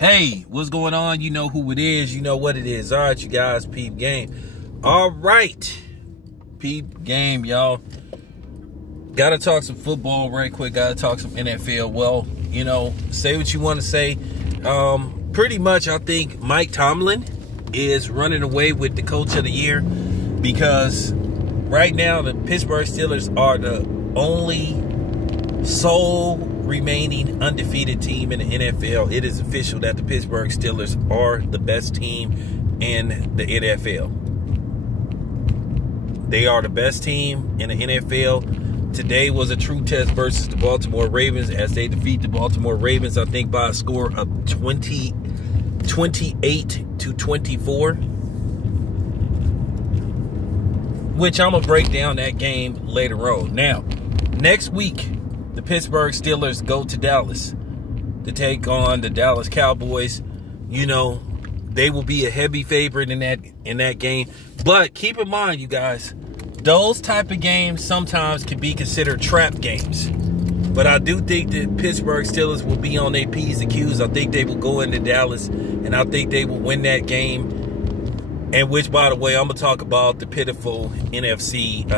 Hey, what's going on? You know who it is. You know what it is. All right, you guys, peep game. All right, peep game, y'all. Got to talk some football right quick. Got to talk some NFL. Well, you know, say what you want to say. Pretty much, I think Mike Tomlin is running away with the coach of the year because right now the Pittsburgh Steelers are the only sole remaining undefeated team in the NFL. It is official that the Pittsburgh Steelers are the best team in the NFL. They are the best team in the NFL. Today was a true test versus the Baltimore Ravens as they defeat the Baltimore Ravens, I think, by a score of 28-24. Which I'm going to break down that game later on. Now, next week, the Pittsburgh Steelers go to Dallas to take on the Dallas Cowboys. You know, they will be a heavy favorite in that game. But keep in mind, you guys, those type of games sometimes can be considered trap games. But I do think the Pittsburgh Steelers will be on their P's and Q's. I think they will go into Dallas, and I think they will win that game. And which, by the way, I'm going to talk about the pitiful NFC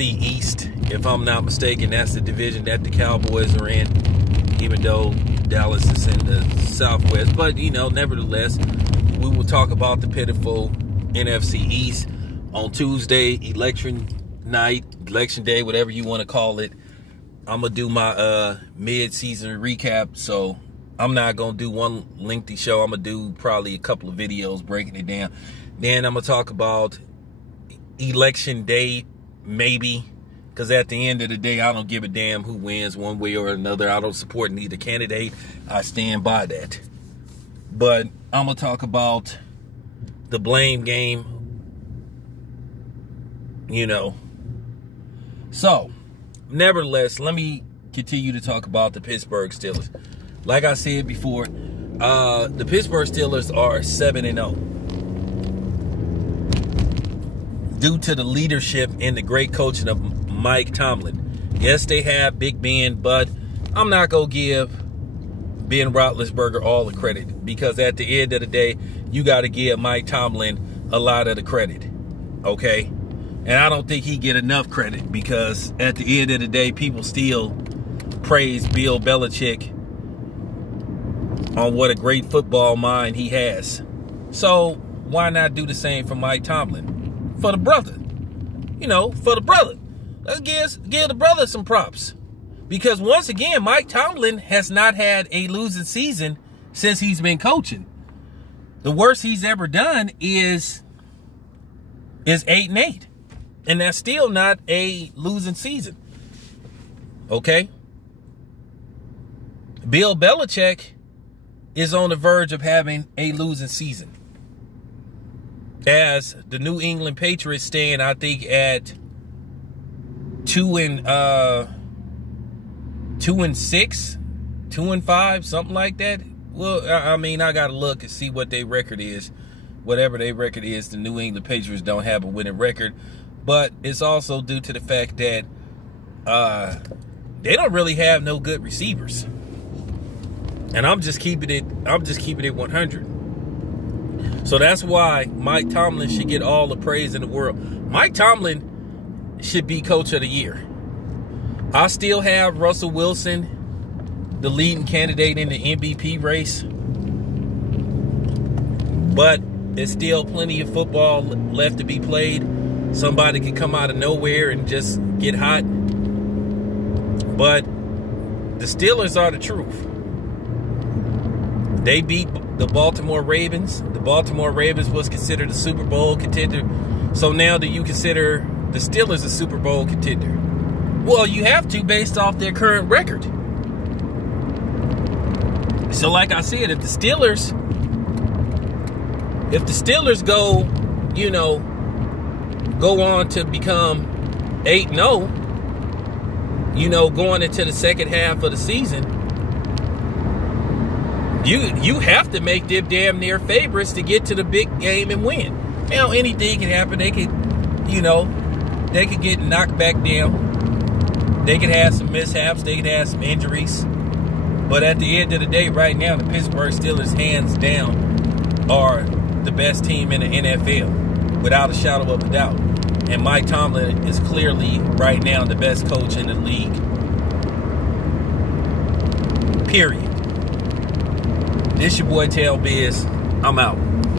East. If I'm not mistaken, that's the division that the Cowboys are in, even though Dallas is in the Southwest. But, you know, nevertheless, we will talk about the pitiful NFC East on Tuesday, election night, election day, whatever you want to call it. I'm going to do my mid-season recap, so I'm not going to do one lengthy show. I'm going to do probably a couple of videos breaking it down. Then I'm going to talk about election day, maybe. Because at the end of the day, I don't give a damn who wins one way or another. I don't support neither candidate. I stand by that. But I'm going to talk about the blame game. You know. So, nevertheless, let me continue to talk about the Pittsburgh Steelers. Like I said before, the Pittsburgh Steelers are 7-0. Due to the leadership and the great coaching of Mike Tomlin. Yes, they have Big Ben, but I'm not going to give Ben Roethlisberger all the credit because at the end of the day, you got to give Mike Tomlin a lot of the credit, okay? And I don't think he get enough credit because at the end of the day, people still praise Bill Belichick on what a great football mind he has. So why not do the same for Mike Tomlin? For the brother. You know, for the brother. Let's give the brother some props. Because once again, Mike Tomlin has not had a losing season since he's been coaching. The worst he's ever done is 8-8. And that's still not a losing season. Okay? Bill Belichick is on the verge of having a losing season. As the New England Patriots stand, I think, at 2-6, 2-5, something like that. Well, I mean, I gotta look and see what their record is. Whatever their record is, the New England Patriots don't have a winning record. But it's also due to the fact that they don't really have no good receivers. And I'm just keeping it 100. So that's why Mike Tomlin should get all the praise in the world. Mike Tomlin should be coach of the year. I still have Russell Wilson, the leading candidate in the MVP race. But there's still plenty of football left to be played. Somebody could come out of nowhere and just get hot. But the Steelers are the truth. They beat the Baltimore Ravens. The Baltimore Ravens was considered a Super Bowl contender. So now do you consider the Steelers a Super Bowl contender? Well, you have to based off their current record. So like I said, if the Steelers go, you know, go on to become 8-0, you know, going into the second half of the season, you have to make them damn near favorites to get to the big game and win. Now, anything can happen. They could, you know, they could get knocked back down. They could have some mishaps. They could have some injuries. But at the end of the day, right now, the Pittsburgh Steelers, hands down, are the best team in the NFL, without a shadow of a doubt. And Mike Tomlin is clearly, right now, the best coach in the league. Period. This your boy, Tail Biz. I'm out.